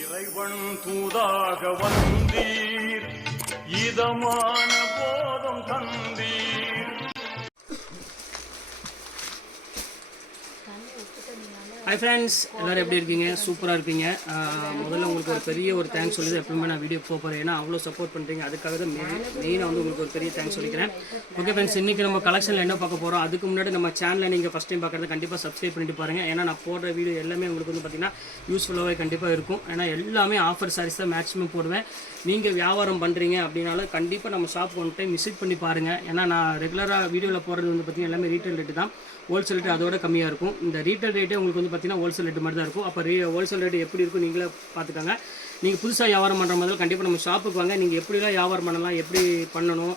இறைவன் தூதாக வந்தீர், இதமான போதம் தந்தீர். ஹாய் ஃப்ரெண்ட்ஸ், எல்லோரும் எப்படி இருக்கீங்க? சூப்பராக இருப்பீங்க. முதல்ல உங்களுக்கு ஒரு பெரிய ஒரு தேங்க்ஸ் சொல்லுது. எப்பவுமே நான் வீடியோ போகிறேன், ஏன்னா அவ்வளோ சப்போர்ட் பண்ணுறீங்க. அதுக்காக தான் மெயினாக வந்து உங்களுக்கு ஒரு பெரிய தேங்க்ஸ் சொல்லிக்கிறேன். ஓகே ஃப்ரெண்ட்ஸ், இன்றைக்கி நம்ம கலெக்ஷனில் என்ன பார்க்க போகிறோம், அதுக்கு முன்னாடி நம்ம சேனலில் நீங்கள் ஃபஸ்ட் டைம் பார்க்குறது கண்டிப்பாக சப்ஸ்கிரைப் பண்ணிட்டு பாருங்கள். ஏன்னா நான் போடுற வீடியோ எல்லாமே உங்களுக்கு வந்து பார்த்திங்கன்னா யூஸ்ஃபுல்லாகவே கண்டிப்பாக இருக்கும். ஏன்னா எல்லாமே ஆஃபர் சாரீஸ் தான் மேக்ஸிமம் போடுவேன். நீங்கள் வியாபாரம் பண்ணுறீங்க அப்படின்னாலும் கண்டிப்பாக நம்ம ஷாப் ஒன் டைம் விசிட் பண்ணி பாருங்கள். ஏன்னா நான் ரெகுலராக வீடியோவில் போகிறது வந்து பார்த்திங்கன்னா எல்லாமே ரீட்டைல் ரேட்டு தான். ஹோல்சேல் ரேட்டு அதோட கம்மியாக இருக்கும். இந்த ரீட்டைல் ரேட்டே உங்களுக்கு வந்து பார்த்திங்கன்னா ஹோல்சேல் ரேட்டு மாதிரி தான் இருக்கும். அப்போ ஹோல்சேல் ரேட்டு எப்படி இருக்கும் நீங்களே பார்த்துக்கோங்க. நீங்கள் புதுசாக வியாபாரம் பண்ணுற மாதிரி கண்டிப்பாக நம்ம ஷாப்புக்கு வாங்க. நீங்கள் எப்படிலாம் வியாபாரம் பண்ணலாம், எப்படி பண்ணணும்,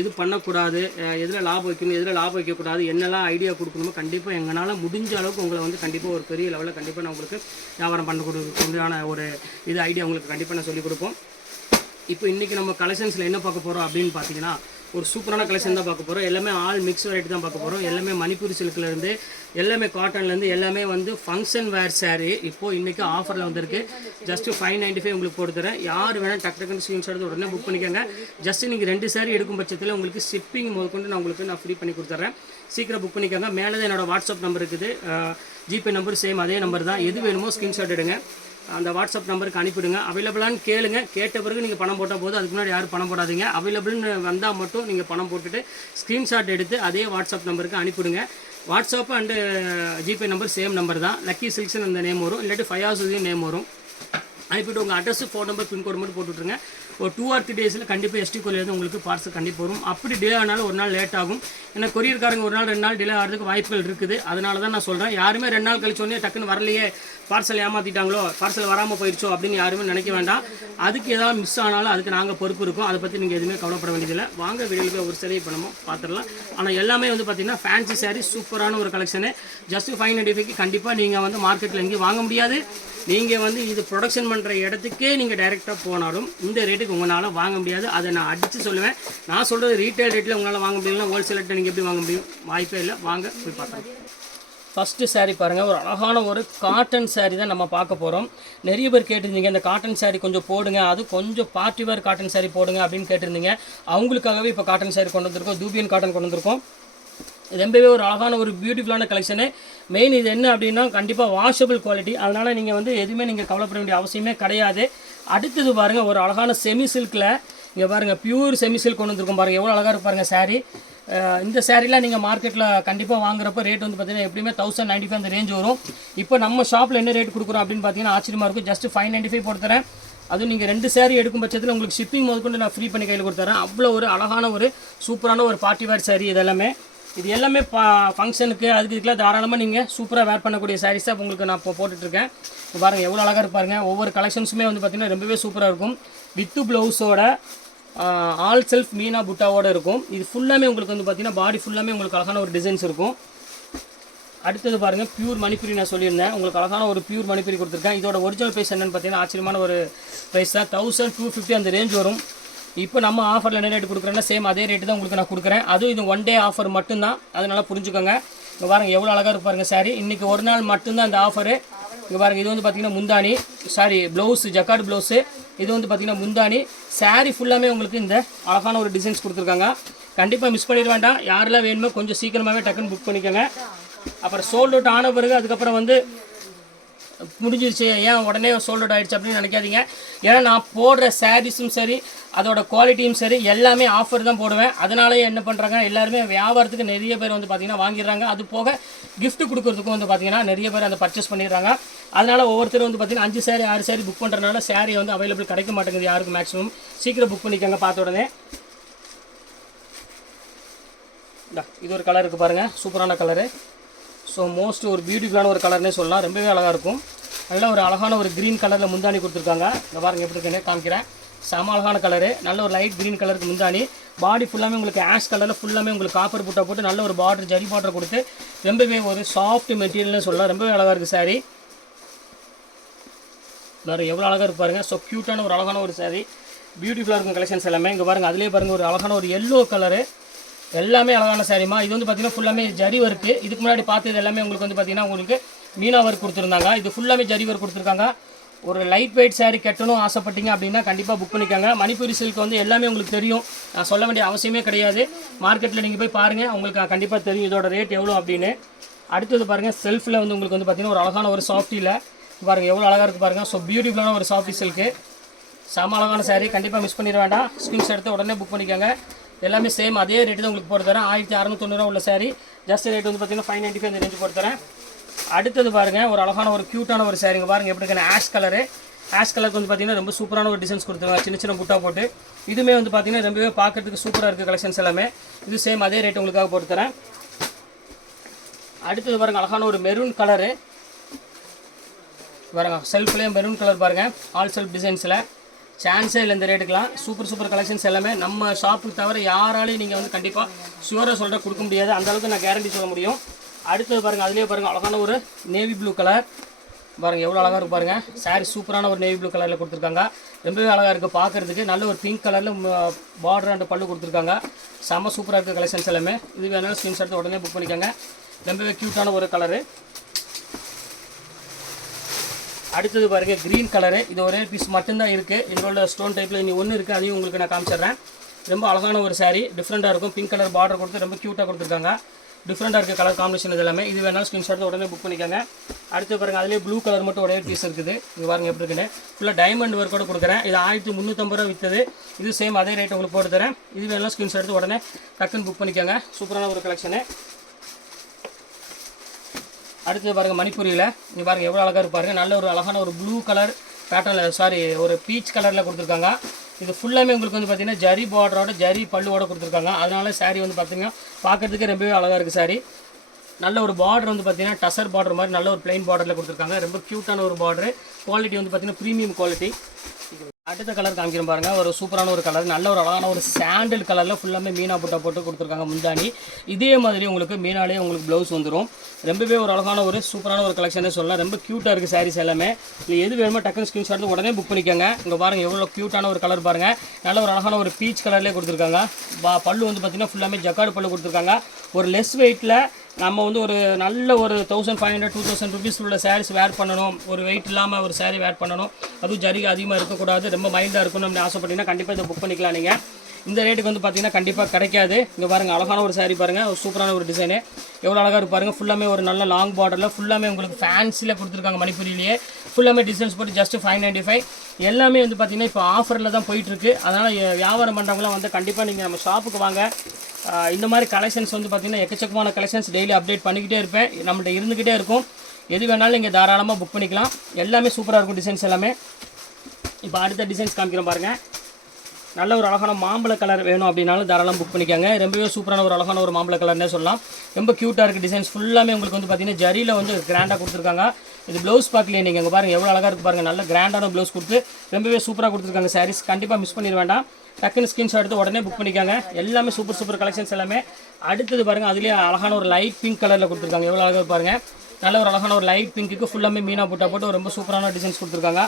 எது பண்ணக்கூடாது, எதில் லாபம் வைக்கணும், எதில் லாபம் வைக்கக்கூடாது, என்னெல்லாம் ஐடியா கொடுக்கணுமோ கண்டிப்பாக எங்களால் முடிஞ்ச அளவுக்கு உங்களை வந்து கண்டிப்பாக ஒரு பெரிய லெவலில் கண்டிப்பாக நான் உங்களுக்கு வியாபாரம் பண்ண கொடுக்கக்கூடியான ஒரு இது ஐடியா உங்களுக்கு கண்டிப்பாக நான் சொல்லிக் கொடுப்போம். இப்போ இன்றைக்கி நம்ம கலெக்ஷன்ஸில் என்ன பார்க்க போகிறோம் அப்படின்னு பார்த்தீங்கன்னா, ஒரு சூப்பரான கலெக்ஷன் தான் பார்க்க போகிறோம். எல்லாமே ஆல் மிக்ஸ் வெரைட்டி தான் பார்க்க போகிறோம். எல்லாமே மணிப்பூரி சில்க்லேருந்து, எல்லாமே காட்டன்லேருந்து, எல்லாமே வந்து ஃபங்க்ஷன் வேர் சாரீ. இப்போது இன்றைக்கி ஆஃபரில் வந்திருக்கு. ஜஸ்ட்டு 595 உங்களுக்கு போட்டு தரேன். யார் வேணால் டக்கு ஸ்க்ரீன்ஷாட் எடுத்து உடனே புக் பண்ணிக்கோங்க. ஜஸ்ட்டு நீங்கள் 2 சாரீ எடுக்கும் பட்சத்தில் உங்களுக்கு ஷிப்பிங் முதற்கொண்டு நான் ஃப்ரீ பண்ணி கொடுத்துட்றேன். சீக்கிரம் புக் பண்ணிக்கோங்க. மேலே தான் என்னோடய வாட்ஸ்அப் நம்பர் இருக்குது. ஜிபே நம்பர் சேம் அதே நம்பர் தான். எது வேணுமோ ஸ்க்ரீன்ஷாட் எடுங்க, அந்த வாட்ஸ்அப் நம்பருக்கு அனுப்பிவிடுங்க. அவைலபிளான்னு கேளுங்க. கேட்ட பிறகு நீங்கள் பணம் போட்டால் போதும். அதுக்கு முன்னாடி யாரும் பணம் போடாதீங்க. அவைலபிள்னு வந்தால் மட்டும் நீங்கள் பணம் போட்டுட்டு ஸ்க்ரீன்ஷாட் எடுத்து அதே வாட்ஸ்அப் நம்பருக்கு அனுப்பிவிடுங்க. WhatsApp and GPay number same number தான். லக்கி சில்க்ஸ்னு அந்த நேம் வரும், இல்லாட்டி ஃபயாசுதின் நேம் வரும். அனுப்பிவிட்டு உங்கள் அட்ரஸ், ஃபோன் நம்பர், பின்கோடு மட்டும் போட்டுவிட்ருங்க. ஒரு 2 or 3 டேஸில் கண்டிப்பாக எஸ்டி கொரியர்லேருந்து உங்களுக்கு பார்சல் கண்டிப்பாக வரும். அப்படி டிலே ஆனாலும் ஒரு நாள் லேட் ஆகும். ஏன்னா கொரியர்காரங்க ஒரு நாள் 2 நாள் டிலே ஆகிறதுக்கு வாய்ப்புகள் இருக்குது. அதனால தான் நான் சொல்கிறேன். யாருமே 2 நாள் கழிச்சோடனே டக்குன்னு வரலையே, பார்சல் ஏமாற்றிட்டாங்களோ, பார்சல் வராமல் போயிடுச்சோ அப்படின்னு யாருமே நினைக்க வேண்டாம். அதுக்கு ஏதாவது மிஸ் ஆனாலும் அதுக்கு நாங்கள் பொறுப்பு இருக்கோம். அதை பற்றி நீங்கள் எதுவுமே கவலைப்பட வேண்டியதில்லை. வாங்க வீடியோக்கு ஒரு சரி இப்போ நம்ம பார்த்துடலாம். ஆனால் எல்லாமே வந்து பார்த்திங்கன்னா ஃபேன்சி சாரீ, சூப்பரான ஒரு கலெக்ஷனு. ஜஸ்ட்டு 595 கண்டிப்பாக நீங்கள் வந்து மார்க்கெட்டில் எங்கேயும் வாங்க முடியாது. நீங்கள் வந்து இது ப்ரொடக்ஷன் பண்ணுற இடத்துக்கே நீங்கள் டைரெக்டாக போனாலும் இந்த ரேட்டுக்கு உங்களால் வாங்க முடியாது. அதை நான் அடித்து சொல்லுவேன். நான் சொல்கிறது ரீட்டைல் ரேட்டில் உங்களால் வாங்க முடியலன்னா ஹோல்சேல் ரேட்டில் நீங்கள் எப்படி வாங்க முடியும்? வாய்ப்பே இல்லை. வாங்க போய் பார்க்கலாம். ஃபஸ்ட்டு சாரீ பாருங்கள். ஒரு அழகான ஒரு காட்டன் சாரீ தான் நம்ம பார்க்க போகிறோம். நிறைய பேர் கேட்டிருந்தீங்க இந்த காட்டன் சாரீ கொஞ்சம் போடுங்க, அது கொஞ்சம் பார்ட்டி வேர் காட்டன் சாரீ போடுங்க அப்படின்னு கேட்டிருந்தீங்க. அவங்களுக்காகவே இப்போ காட்டன் சாரீ கொண்டு வந்திருக்கோம். தூபியன் காட்டன் கொண்டு வந்திருக்கோம். ரொம்பவே ஒரு அழகான ஒரு பியூட்டிஃபுல்லான கலெக்ஷனு. மெயின் இது என்ன அப்படின்னா கண்டிப்பாக வாஷபிள் குவாலிட்டி. அதனால் நீங்கள் வந்து எதுவுமே நீங்கள் கவலைப்பட வேண்டிய அவசியமே கிடையாது. அடுத்தது பாருங்கள், ஒரு அழகான செமி சில்கில் இங்கே பாருங்கள், பியூர் செமி சில்க் கொண்டு வந்திருக்கோம். பாருங்கள் எவ்வளோ அழகாக இருக்கு பாருங்கள் சாரீ. இந்த சாரீலாம் நீங்கள் மார்க்கெட்டில் கண்டிப்பாக வாங்குறப்போ ரேட் வந்து பார்த்தீங்கன்னா எப்படியுமே 1095 அந்த ரேஞ்ச் வரும். இப்போ நம்ம ஷாப்பில் என்ன ரேட் கொடுக்குறோம் அப்படின்னு பார்த்தீங்கன்னா ஆச்சரியமாக இருக்கும். ஜஸ்ட்டு 595 போட்டு தரேன். அதுவும் நீங்கள் 2 சாரீ எடுக்கும் பட்சத்தில் உங்களுக்கு ஷிப்பிங் முதற்கொண்டு நான் ஃப்ரீ பண்ணி கையில் கொடுத்துறேன். அவ்வளோ ஒரு அழகான ஒரு சூப்பரான ஒரு பார்ட்டி வேர் சாரீ. இது எல்லாமே ஃபங்க்ஷனுக்கு அதுக்கு இதுக்கெல்லாம் தாராளமாக நீங்கள் சூப்பராக வேர் பண்ணக்கூடிய சாரீஸாக உங்களுக்கு நான் இப்போ போட்டுட்ருக்கேன். இப்போ பாருங்கள் எவ்வளோ அழகாக இருப்பாருங்க. ஒவ்வொரு கலெக்ஷன்ஸுமே வந்து பார்த்திங்கன்னா ரொம்பவே சூப்பராக இருக்கும். வித்து ப்ளவுஸோட ஆல் செல்ஃப் மீனா புட்டாவோடு இருக்கும். இது ஃபுல்லாமே உங்களுக்கு வந்து பார்த்திங்கன்னா பாடி ஃபுல்லாமே உங்களுக்கு அழகான ஒரு டிசைன்ஸ் இருக்கும். அடுத்தது பாருங்கள், பியூர் மணிப்பூரி நான் சொல்லியிருந்தேன். உங்களுக்கு அழகான ஒரு பியூர் மணிப்பூரி கொடுத்துருக்கேன். இதோட ஒரிஜினல் ப்ரைஸ் என்னென்னு பார்த்தீங்கன்னா ஆச்சரியமான ஒரு ப்ரைஸ் தான். 1250 அந்த ரேஞ்ச் வரும். இப்போ நம்ம ஆஃபரில் என்ன ரேட்டு கொடுக்குறேன்னா சேம் அதே ரேட்டு தான் உங்களுக்கு நான் கொடுக்குறேன். அதுவும் இது 1 டே ஆஃபர் மட்டும்தான். அதனால் புரிஞ்சுக்கோங்க. இங்கே பாருங்கள் எவ்வளோ அழகாக இருப்பாருங்க சாரீ. இன்றைக்கி ஒரு நாள் மட்டும்தான் அந்த ஆஃபரு. இங்கே பாருங்கள், இது வந்து பார்த்திங்கன்னா முந்தானி சாரி ப்ளவுஸு, ஜக்கார்டு ப்ளவுஸு. இது வந்து பார்த்திங்கன்னா முந்தானி. சாரீ ஃபுல்லாமே உங்களுக்கு இந்த அழகான ஒரு டிசைன்ஸ் கொடுத்துருக்காங்க. கண்டிப்பாக மிஸ் பண்ணிட வேண்டாம். யாரெல்லாம் வேணுமோ கொஞ்சம் சீக்கிரமாகவே டக்குன்னு புக் பண்ணிக்கோங்க. அப்புறம் சோல்ட் அவுட் ஆன பிறகு அதுக்கப்புறம் வந்து முடிஞ்சிருச்சு, ஏன் உடனே சோல்ட் அவுட் ஆகிடுச்சு அப்படின்னு நினைக்காதீங்க. ஏன்னா நான் போடுற சாரீஸும் சரி, அதோட குவாலிட்டியும் சரி, எல்லாமே ஆஃபர் தான் போடுவேன். அதனாலேயே என்ன பண்ணுறாங்க, எல்லாருமே வியாபாரத்துக்கு நிறைய பேர் வந்து பார்த்திங்கன்னா வாங்கிடுறாங்க. அது போக கிஃப்ட் கொடுக்குறதுக்கும் வந்து பார்த்திங்கன்னா நிறைய பேர் அதை பர்ச்சேஸ் பண்ணிடுறாங்க. அதனால் ஒவ்வொருத்தரும் வந்து பார்த்திங்கன்னா 5 சாரீ 6 சாரீ புக் பண்ணுறதுனால சாரீ வந்து அவைலபிள் கிடைக்க மாட்டேங்குது யாருக்கும். மேக்ஸிமம் சீக்கிரம் புக் பண்ணிக்கோங்க பார்த்த உடனே. இது ஒரு கலர் இருக்குது பாருங்கள், சூப்பரான கலரு. ஸோ மோஸ்ட் ஒரு பியூட்டிஃபுல்லான ஒரு கலர்னே சொல்லலாம். ரொம்பவே அழகாக இருக்கும். நல்ல ஒரு அழகான ஒரு க்ரீன் கலரில் முந்தானி கொடுத்துருக்காங்க. இந்த பாருங்கள் எப்படி இருக்குன்னு காமிக்கிறேன். செம அழகான கலரு. நல்ல ஒரு லைட் க்ரீன் கலருக்கு முந்தானி. பாடி ஃபுல்லாமே உங்களுக்கு ஆஷ் கலரில் ஃபுல்லாமே உங்களுக்கு காப்பர் புட்டா போட்டு நல்ல ஒரு பார்டர், ஜரி பார்டர் கொடுத்து ரொம்பவே ஒரு சாஃப்ட் மெட்டீரியல்னு சொல்லலாம். ரொம்பவே அழகாக இருக்குது சாரீ. வேறு எவ்வளோ அழகாக இருப்பாருங்க. ஸோ க்யூட்டான ஒரு அழகான ஒரு சாரீ. பியூட்டிஃபுல்லாக இருக்கும் கலெக்ஷன்ஸ் எல்லாமே. இங்கே பாருங்கள், அதிலே பாருங்கள் ஒரு அழகான ஒரு எல்லோ கலரு. எல்லாமே அழகான சாரீமா. இது வந்து பார்த்தீங்கன்னா ஃபுல்லாமே ஜரி ஒர்க்கு. இதுக்கு முன்னாடி பார்த்தது எல்லாமே உங்களுக்கு வந்து பார்த்தீங்கன்னா உங்களுக்கு மீனா ஒர்க் கொடுத்துருந்தாங்க. இது ஃபுல்லாமே ஜரி ஒர்க் கொடுத்துருக்காங்க. ஒரு லைட் வெயிட் saree கட்டணும் ஆசைப்பட்டீங்க அப்படின்னா கண்டிப்பாக புக் பண்ணிக்கோங்க. மணிப்பூரி சில்க் வந்து எல்லாமே உங்களுக்கு தெரியும், நான் சொல்ல வேண்டிய அவசியமே கிடையாது. மார்க்கெட்டில் நீங்கள் போய் பாருங்கள், உங்களுக்கு கண்டிப்பாக தெரியும் இதோட ரேட் எவ்வளோ அப்படின்னு. அடுத்தது பாருங்கள், செல்ஃபில் வந்து உங்களுக்கு வந்து பார்த்திங்கன்னா ஒரு அழகான ஒரு சாஃப்டியில் பாருங்கள் எவ்வளோ அழகாக இருக்குது பாருங்கள். ஸோ பியூட்டிஃபுல்லான ஒரு சாஃப்டி சில்க்கு, செம அழகான saree, கண்டிப்பாக மிஸ் பண்ணிட வேண்டாம். ஸ்க்ரீன்ஷாட் எடுத்து உடனே புக் பண்ணிக்கோங்க. எல்லாமே சேம் அதே ரேட்டு தான் உங்களுக்கு போட்டு தரேன். 1690 உள்ள saree, ஜஸ்ட் ரேட் வந்து பார்த்திங்கன்னா 595 இந்த ரேஞ்சு போட்டு தரேன். அடுத்தது பாருங்கள், ஒரு அழகான ஒரு க்யூட்டான ஒரு சாரீங்க பாருங்கள் எப்படி இருக்குன்னு. ஆஷ் கலருக்கு வந்து பார்த்திங்கன்னா ரொம்ப சூப்பரான ஒரு டிசைன்ஸ் கொடுத்துருக்காங்க, சின்ன சின்ன புட்டா போட்டு. இதுவுமே வந்து பார்த்திங்கன்னா ரொம்பவே பார்க்கறதுக்கு சூப்பராக இருக்குது கலெக்ஷன்ஸ் எல்லாமே. இது சேம் அதே ரேட் உங்களுக்காக போட்டு தரேன். அடுத்தது பாருங்கள், அழகான ஒரு மெரூன் கலரு பாருங்கள், செல்ஃப்லேயும் மெரூன் கலர் பாருங்கள், ஆல் செல்ஃப் டிசைன்ஸில் சான்ஸே இல்லை இந்த ரேட்டுக்கெலாம். சூப்பர் கலெக்ஷன்ஸ் எல்லாமே நம்ம ஷாப்புக்கு தவிர யாராலையும் நீங்கள் வந்து கண்டிப்பாக ஷுவராக சொல்கிற கொடுக்க முடியாது, அந்தளவுக்கு நான் கேரண்டி சொல்ல முடியும். அடுத்தது பாருங்கள், அதுலேயே பாருங்கள் அழகான ஒரு நேவி ப்ளூ கலர் பாருங்கள் எவ்வளோ அழகாக இருக்குது பாருங்கள். சாரீ சூப்பரான ஒரு நேவி ப்ளூ கலரில் கொடுத்துருக்காங்க, ரொம்பவே அழகாக இருக்குது பார்க்குறதுக்கு. நல்ல ஒரு பிங்க் கலரில் பார்டர் அண்ட் பல்லு கொடுத்துருக்காங்க, செம்ம சூப்பராக இருக்குது கலெக்ஷன்ஸ் எல்லாமே. இது வேணாலும் ஸ்க்ரீன்ஷாட் எடுத்து உடனே புக் பண்ணிக்கோங்க, ரொம்பவே க்யூட்டான ஒரு கலரு. அடுத்தது பாருங்கள் க்ரீன் கலரு, இது ஒரே பீஸ் மட்டும்தான் இருக்குது எங்களோட ஸ்டோன் டைப்பில். இனி ஒன்று இருக்குது, அதையும் உங்களுக்கு நான் காமிச்சிடுறேன். ரொம்ப அழகான ஒரு சாரீ, டிஃப்ரெண்ட்டாக இருக்கும், பிங்க் கலர் பார்டர் கொடுத்து ரொம்ப க்யூட்டாக கொடுத்துருக்காங்க, டிஃப்ரெண்ட்டாக இருக்குது கலர் காம்பினேஷன். இது எல்லாமே இது வேணாலும் ஸ்க்ரீன்ஷாட் உடனே புக் பண்ணிக்கோங்க. அடுத்து பாருங்கள், அதிலே ப்ளூ கலர் மட்டும் ஒரே பீஸ் இருக்குது, இது பாருங்கள் எப்படி இருக்குன்னு. ஃபுல்லாக டைமண்ட் ஒர்க் கூட கொடுக்குறேன். இது 1350 ரூபா விற்றது, இது சேம் அதே ரேட் உங்களுக்கு போட்டு தரேன். இது வேணாலும் ஸ்க்ரீன்ஷாட் எடுத்து உடனே டக்குன்னு புக் பண்ணிக்கோங்க, சூப்பரான ஒரு கலெக்ஷனு. அடுத்தது பாருங்கள், மணிப்பூரியில் இங்கே பாருங்கள் எவ்வளோ அழகாக இருப்பாருங்க. நல்ல ஒரு அழகான ஒரு ப்ளூ கலர் பேட்டர்னில் ஒரு பீச் கலரில் கொடுத்துருக்காங்க. இது ஃபுல்லாமே உங்களுக்கு வந்து பார்த்திங்கன்னா ஜரி பார்டரோட ஜரி பல்லுவோட கொடுத்துருக்காங்க. அதனால சாரீ வந்து பார்த்திங்கன்னா பார்க்குறதுக்கு ரொம்பவே அழகாக இருக்குது சாரீ. நல்ல ஒரு பார்டர் வந்து பார்த்திங்கன்னா டசர் பார்டர் மாதிரி நல்ல ஒரு பிளைன் பார்டரில் கொடுத்துருக்காங்க, ரொம்ப க்யூட்டான ஒரு பார்டரு. குவாலிட்டி வந்து பார்த்திங்கன்னா ப்ரீமியம் குவாலிட்டி. அடுத்த கலர் காமிக்கிறோம் பாருங்கள், ஒரு சூப்பரான ஒரு கலர், நல்ல ஒரு அழகான ஒரு சாண்டில் கலரில் ஃபுல்லாமே மீனா புட்டா போட்டு கொடுத்துருக்காங்க முந்தானி. இதே மாதிரி உங்களுக்கு மீனாலே உங்களுக்கு ப்ளவுஸ் வந்துடும். ரொம்பவே ஒரு அழகான ஒரு சூப்பரான ஒரு கலெக்ஷனே சொல்லலாம், ரொம்ப க்யூட்டாக இருக்குது சாரீஸ் எல்லாமே. இல்லை எது வேணுமோ டக்குன்னு ஸ்க்ரீன்ஷாட் உடனே புக் பண்ணிக்கோங்க. இங்கே பாருங்கள் எவ்வளோ க்யூட்டான ஒரு கலர் பாருங்கள், நல்ல ஒரு அழகான ஒரு பீச் கலர்லேயே கொடுத்துருக்காங்க. பல்லு வந்து பார்த்திங்கன்னா ஃபுல்லாமே ஜக்காடு பல்லு கொடுத்துருக்காங்க. ஒரு லெஸ் வெயிட்டில் நம்ம வந்து ஒரு நல்ல ஒரு 1500 2000 ருபீஸ் உள்ள சாரீஸ் வேர் பண்ணணும், ஒரு வெயிட் இல்லாமல் ஒரு சாரீ வேர் பண்ணணும், அதுவும் ஜரிகை அதிகமாக இருக்கக்கூடாது, ரொம்ப மைல்டாக இருக்கணும் அப்படின்னு ஆசைப்பட்டீங்கன்னா கண்டிப்பாக இதை புக் பண்ணிக்கலாம். நீங்கள் இந்த ரேட்டுக்கு வந்து பார்த்தீங்கன்னா கண்டிப்பாக கிடைக்காது. இங்கே பாருங்கள் அழகான ஒரு சாரீ பாருங்கள், ஒரு சூப்பரான ஒரு டிசைனு, எவ்வளோ அழகாக இருக்கு பாருங்கள். ஃபுல்லாமே ஒரு நல்ல லாங் பார்டரில் ஃபுல்லாமே உங்களுக்கு ஃபேன்ஸில் கொடுத்துருக்காங்க. மணிப்பூரிலேயே ஃபுல்லாமே டிசைன்ஸ் போட்டு ஜஸ்ட் 595. எல்லாமே வந்து பார்த்திங்கன்னா இப்போ ஆஃபரில் தான் போயிட்டுருக்கு. அதனால் வியாபாரம் பண்ணுறவங்களாம் வந்து கண்டிப்பாக நீங்கள் நம்ம ஷாப்புக்கு வாங்க. இந்த மாதிரி கலெக்ஷன்ஸ் வந்து பார்த்திங்கன்னா எக்கச்சக்கமான கலெக்ஷன்ஸ் டெய்லி அப்டேட் பண்ணிக்கிட்டே இருப்பேன், நம்மள்ட்ட இருந்துக்கிட்டே இருக்கும். எது வேணாலும் நீங்கள் தாராளமாக புக் பண்ணிக்கலாம், எல்லாமே சூப்பராக இருக்கும் டிசைன்ஸ் எல்லாமே. இப்போ அடுத்த டிசைன்ஸ் காமிக்கிறோம் பாருங்கள். நல்ல ஒரு அழகான மாம்பழ கலர் வேணும் அப்படின்னாலும் தாராளமாக புக் பண்ணிக்கோங்க. ரொம்பவே சூப்பரான ஒரு அழகான ஒரு மாம்பழ கலர்னே சொல்லலாம், ரொம்ப க்யூட்டாக இருக்குது டிசைன்ஸ். ஃபுல்லாமே உங்களுக்கு வந்து பார்த்திங்கன்னா ஜரியில் வந்து கிராண்டாக கொடுத்துருக்காங்க. இது ப்ளவுஸ் பார்க்கலையே நீங்கள், இங்கே பாருங்கள் எவ்வளோ அழகாக இருக்குது பாருங்கள், நல்ல கிராண்டான ப்ளவுஸ் கொடுத்து ரொம்பவே சூப்பராக கொடுத்துருக்காங்க சாரீஸ். கண்டிப்பாக மிஸ் பண்ணிட வேண்டாம், டக்குன்னு ஸ்க்ரீன்ஷாட் எடுத்து உடனே புக் பண்ணிக்காங்க. எல்லாமே சூப்பர் கலெக்ஷன்ஸ் எல்லாமே. அடுத்தது பாருங்கள், அதுலேயே அழகான ஒரு லைட் பிங்க் கலரில் கொடுத்துருக்காங்க, எவ்வளோ அழகாக பாருங்கள். நல்ல ஒரு அழகான ஒரு லைட் பிங்க்குக்கு ஃபுல்லாமே மீனா புட்டா போட்டு ரொம்ப சூப்பரான டிசைன்ஸ் கொடுத்துருக்காங்க.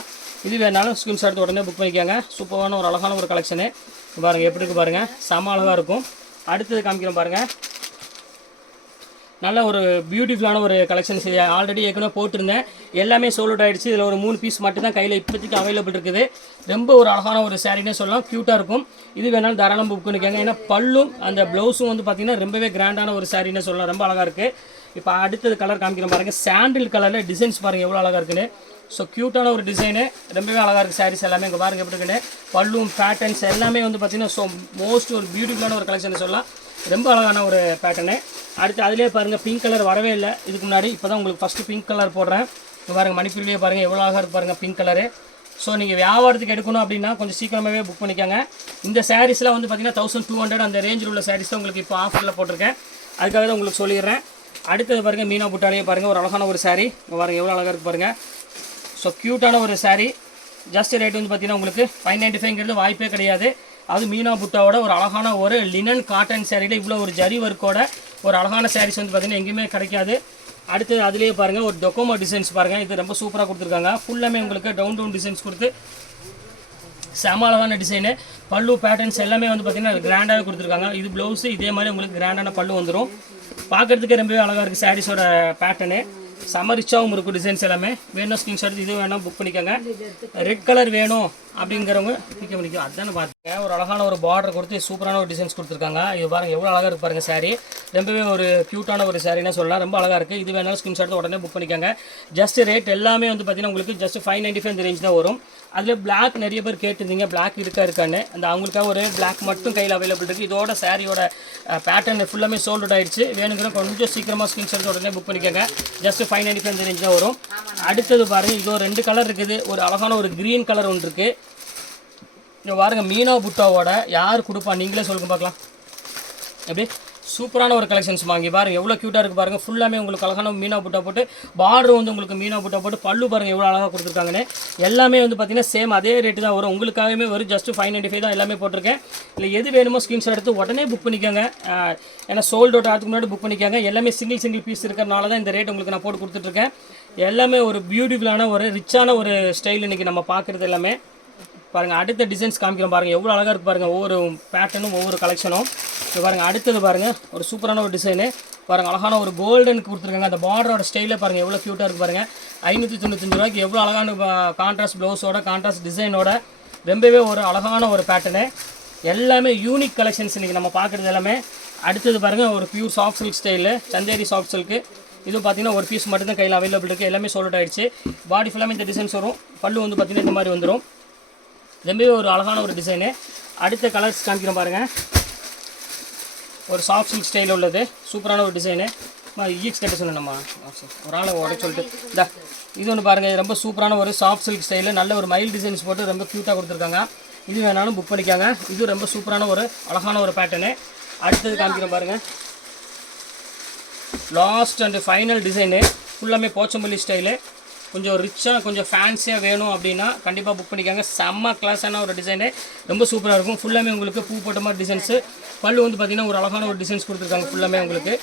இது வேணாலும் ஸ்க்ரீன்ஷாட் எடுத்து உடனே புக் பண்ணிக்காங்க. சூப்பரான ஒரு அழகான ஒரு கலெக்ஷனு பாருங்கள் எப்படி இருக்குது பாருங்கள், செம அழகாக இருக்கும். அடுத்தது காமிக்கிறோம் பாருங்கள், நல்ல ஒரு பியூட்டிஃபுல்லான ஒரு கலெக்ஷன்ஸ். இது ஆல்ரெடி ஏற்கனவே போட்டிருந்தேன், எல்லாமே சோல்ட் அவுட் ஆகிடுச்சு. இதில் ஒரு 3 பீஸ் மட்டும் தான் கையில் இப்போதைக்கு அவைலபிள் இருக்குது. ரொம்ப ஒரு அழகான ஒரு சாரீனே சொல்லலாம், க்யூட்டாக இருக்கும். இது வேணாலும் தாராளமாக புக் பண்ணிக்கோங்க. ஏன்னா பல்லும் அந்த ப்ளவுஸும் வந்து பார்த்திங்கன்னா ரொம்பவே கிராண்டான ஒரு சாரீனே சொல்லலாம், ரொம்ப அழகாக இருக்குது. இப்போ அடுத்தது கலர் காமிக்கிறோம் பாருங்கள், சாண்டில் கலரில் டிசைன்ஸ் பாருங்கள் எவ்வளோ அழகாக இருக்குன்னு. ஸோ க்யூட்டான ஒரு டிசைனு, ரொம்பவே அழகாக இருக்குது சாரீஸ் எல்லாமே. இங்கே பாருங்கள் எப்படி இருக்குன்னு, பல்லும் பேட்டர்ன்ஸ் எல்லாமே வந்து பார்த்திங்கன்னா ஸோ மோஸ்ட் ஒரு பியூட்டிஃபுல்லான ஒரு கலெக்ஷன் சொல்லலாம், ரொம்ப அழகான ஒரு பேட்டர்னு. அடுத்து அதிலே பாருங்கள் பிங்க் கலர் வரவே இல்லை இதுக்கு முன்னாடி, இப்போ தான் உங்களுக்கு ஃபஸ்ட்டு பிங்க் கலர் போடுறேன். இங்கே பாருங்கள் மணிப்பூர்லேயே பாருங்கள் எவ்வளோ அழகாக இருக்கு பாருங்கள் பிங்க் கலரு. ஸோ நீங்கள் வியாபாரத்துக்கு எடுக்கணும் அப்படின்னா கொஞ்சம் சீக்கிரமாகவே புக் பண்ணிக்கோங்க. இந்த சாரீஸ்லாம் வந்து பார்த்திங்கன்னா 1200 அந்த ரேஞ்சில் உள்ள சாரீஸ் தான் உங்களுக்கு இப்போ ஆஃபரில் போட்டிருக்கேன், அதுக்காக தான் உங்களுக்கு சொல்லிடுறேன். அடுத்தது பாருங்கள் மீனா புட்டாலேயே பாருங்கள் ஒரு அழகான ஒரு சாரீ, இங்கே பாருங்கள் எவ்வளோ அழகாக இருக்குது பாருங்கள். ஸோ க்யூட்டான ஒரு சாரீ, ஜஸ்ட் ரேட் வந்து பார்த்திங்கன்னா உங்களுக்கு 595ங்கிறது வாய்ப்பே கிடையாது. அது மீனா புட்டாவோட ஒரு அழகான ஒரு லினன் காட்டன் சாரியில் இவ்வளோ ஒரு ஜரி ஒர்க்கோட ஒரு அழகான சாரீஸ் வந்து பார்த்திங்கன்னா எங்கேயுமே கிடைக்காது. அடுத்து அதிலே பாருங்கள் ஒரு டொக்கோமோ டிசைன்ஸ் பாருங்கள், இது ரொம்ப சூப்பராக கொடுத்துருக்காங்க. ஃபுல்லாமே உங்களுக்கு டவுன் டிசைன்ஸ் கொடுத்து செம அழகான டிசைனு. பல்லு பேட்டர்ன்ஸ் எல்லாமே வந்து பார்த்திங்கன்னா கிராண்டாகவே கொடுத்துருக்காங்க. இது ப்ளவுஸு இதே மாதிரி உங்களுக்கு கிராண்டான பல்லு வந்துடும், பார்க்குறதுக்கே ரொம்பவே அழகாக இருக்குது சாரீஸோட பேட்டர்னு. செம ரிச்சாகவும் இருக்கும் டிசைன்ஸ் எல்லாமே. வேணும் ஸ்க்ரீன்ஷாட் இது வேணும் புக் பண்ணிக்கோங்க. ரெட் கலர் வேணும் அப்படிங்கிறவங்க பிக்க பண்ணிக்கும். அதானே பார்த்துங்க ஒரு அழகான ஒரு பார்டர் கொடுத்து சூப்பரான ஒரு டிசைன்ஸ் கொடுத்துருக்காங்க. இது பாருங்கள் எவ்வளோ அழகாக இருக்கு பாருங்கள் சாரீ. ரொம்பவே ஒரு க்யூட்டான ஒரு சாரீன்னு சொல்லலாம். ரொம்ப அழகாக இருக்குது. இது வேணாலும் ஸ்க்ரீன்ஷாட் உடனே புக் பண்ணிக்கோங்க. ஜஸ்ட் ரேட் எல்லாமே வந்து பார்த்தீங்கன்னா உங்களுக்கு ஜஸ்ட் 595 இந்த ரேஞ்ச் தான் வரும். அதில் பிளாக் நிறைய பேர் கேட்டிருந்தீங்க பிளாக் இருக்கான்னு. அந்த அவங்களுக்காக ஒரு பிளாக் மட்டும் கையில் அவைலபிள் இருக்குது. இதோட சாரியோட பேட்டர்ன் ஃபுல்லாமே சோல்ட் அவுட் ஆயிடுச்சு. வேணுங்கிற கொஞ்சம் சீக்கிரமாக ஸ்க்ரீன்ஷாட் உடனே புக் பண்ணிக்கோங்க. ஜஸ்ட் 595 இந்த ரேஞ்ச் தான் வரும். அடுத்தது பாருங்கள் இதோ 2 கலர் இருக்குது. ஒரு அழகான ஒரு க்ரீன் கலர் ஒன்று இருக்குது. இங்கே பாருங்கள் மீனா புட்டாவோட யார் கொடுப்பா நீங்களே சொல்லுங்க பார்க்கலாம். எப்படி சூப்பரான ஒரு கலெக்ஷன்ஸ் வாங்கி பாருங்கள் எவ்வளோ க்யூட்டாக இருக்குது பாருங்கள். ஃபுல்லாமே உங்களுக்கு அழகான மீனா புட்டா போட்டு பார்டர் வந்து உங்களுக்கு மீனா புட்டா போட்டு பல்லு பாருங்கள் எவ்வளோ அழகாக கொடுத்துருக்காங்கன்னு. எல்லாமே வந்து பார்த்தீங்கன்னா சேம் அதே ரேட்டு தான் வரும். உங்களுக்காகவே வரும் ஜஸ்ட் 595 தான் எல்லாமே போட்டிருக்கேன். இல்லை எது வேணுமோ ஸ்க்ரீன்ஷாட் எடுத்து உடனே புக் பண்ணிக்கோங்க. ஏன்னா சோல்ட் அவுட் ஆகிறதுக்கு முன்னாடி புக் பண்ணிக்கோங்க. எல்லாமே சிங்கிள் பீஸ் இருக்கிறனால தான் இந்த ரேட் உங்களுக்கு நான் போட்டு கொடுத்துட்ருக்கேன். எல்லாமே ஒரு பியூட்டிஃபுல்லான ஒரு ரிச்சான ஒரு ஸ்டைல் இன்றைக்கி நம்ம பார்க்குறது எல்லாமே பாருங்கள். அடுத்த டிசைன்ஸ் காமிக்கிறோம் பாருங்கள் எவ்வளோ அழகாக இருக்குது பாருங்கள். ஒவ்வொரு பேட்டர்னும் ஒவ்வொரு கலெக்ஷனும் இப்போ பாருங்கள். அடுத்தது பாருங்கள் ஒரு சூப்பரான ஒரு டிசைனு பாருங்கள். அழகான ஒரு கோல்டனுக்கு கொடுத்துருக்காங்க. அந்த பார்டரோட ஸ்டைலில் பாருங்கள் எவ்வளோ க்யூட்டாக இருக்குது பாருங்கள். 595 ரூபாய்க்கு எவ்வளோ அழகான கான்ட்ராஸ்ட் ப்ளவுஸோட கான்ட்ராஸ்ட் டிசைனோட ரொம்பவே ஒரு அழகான ஒரு பேட்டர்னு. எல்லாமே யூனிக் கலெக்ஷன்ஸ் இன்றைக்கி நம்ம பார்க்குறது எல்லாமே. அடுத்தது பாருங்கள் ஒரு pure soft silk style Chanderi soft silk. இது பார்த்தீங்கன்னா ஒரு பீஸ் மட்டும் தான் கையில் அவைலபிள் இருக்குது. எல்லாமே சோல்ட் அவுட் ஆகிடுச்சு. பாடி ஃபுல்லாமே இந்த டிசைன்ஸ் வரும். பல்லு வந்து பார்த்தீங்கன்னா இந்த மாதிரி வந்துடும். ரொம்பவே ஒரு அழகான ஒரு டிசைனு. அடுத்த கலர்ஸ் காமிக்கிறோம் பாருங்கள். ஒரு சாஃப்ட் சில்க் ஸ்டைலில் உள்ளது சூப்பரான ஒரு டிசைனு. ஈக்ஸ் கட்ட சொல்லணும்மா ஒரு ஆளை உடச்சு சொல்லிட்டு இந்த இது ஒன்று பாருங்கள். இது ரொம்ப சூப்பரான ஒரு சாஃப்ட் சில்க் ஸ்டைலு. நல்ல ஒரு மைல் டிசைன்ஸ் போட்டு ரொம்ப க்யூட்டாக கொடுத்துருக்காங்க. இது வேணாலும் புக் பண்ணிக்காங்க. இது ரொம்ப சூப்பரான ஒரு அழகான ஒரு பேட்டர்னு. அடுத்தது காமிக்கிறோம் பாருங்கள். லாஸ்ட் அண்ட் ஃபைனல் டிசைனு ஃபுல்லாமே போச்சம்பள்ளி ஸ்டைலு. கொஞ்சம் ரிச்சாக கொஞ்சம் ஃபேன்சியாக வேணும் அப்படின்னா கண்டிப்பாக புக் பண்ணிக்காங்க. செம்ம கிளாஸான ஒரு டிசைனு ரொம்ப சூப்பராக இருக்கும். ஃபுல்லாமே உங்களுக்கு பூ போட்ட மாதிரி டிசைன்ஸு. பல்லு வந்து பார்த்திங்கன்னா ஒரு அழகான ஒரு டிசைன்ஸ் கொடுத்துருக்காங்க. ஃபுல்லாமே உங்களுக்கு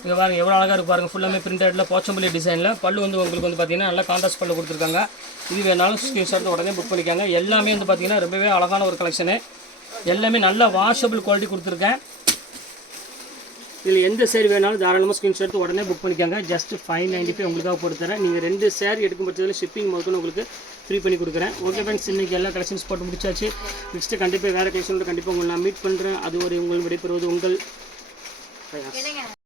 இங்கே பாருங்கள் எவ்வளோ அழகாக இருக்குது பாருங்கள். ஃபுல்லாமே பிரிண்டடில் போச்சம்பள்ளி டிசைனில் பல்லு வந்து உங்களுக்கு வந்து பார்த்திங்கன்னா நல்லா கான்ட்ராஸ்ட் பல்லு கொடுத்துருக்காங்க. இது வேணாலும் ஸ்க்ரீன்ஷாட் உடனே புக் பண்ணிக்காங்க. எல்லாமே வந்து பார்த்திங்கன்னா ரொம்பவே அழகான ஒரு கலெக்ஷனு. எல்லாமே நல்ல வாஷபிள் குவாலிட்டி கொடுத்துருக்கேன். இதில் எந்த சேரீ வேணாலும் தாராளமாக ஸ்க்ரீன்ஷாட் உடனே புக் பண்ணிக்காங்க. ஜஸ்ட் 595 உங்களுக்காக போட்டு தரேன். நீங்கள் 2 சேரீ எடுக்கும் பட்சத்தில் ஷிப்பிங் முதல்ல உங்களுக்கு ஃப்ரீ பண்ணி கொடுக்குறேன். ஓகே ஃப்ரெண்ட்ஸ், இன்றைக்கி எல்லா கலெக்ஷன்ஸ் போட்டு முடிச்சாச்சு. நெக்ஸ்ட்டு கண்டிப்பாக வேறு கலெக்ஷனோட கண்டிப்பாக உங்களை நான் மீட் பண்ணுறேன். அது ஒரு உங்கள் விடைபெறுவது உங்கள்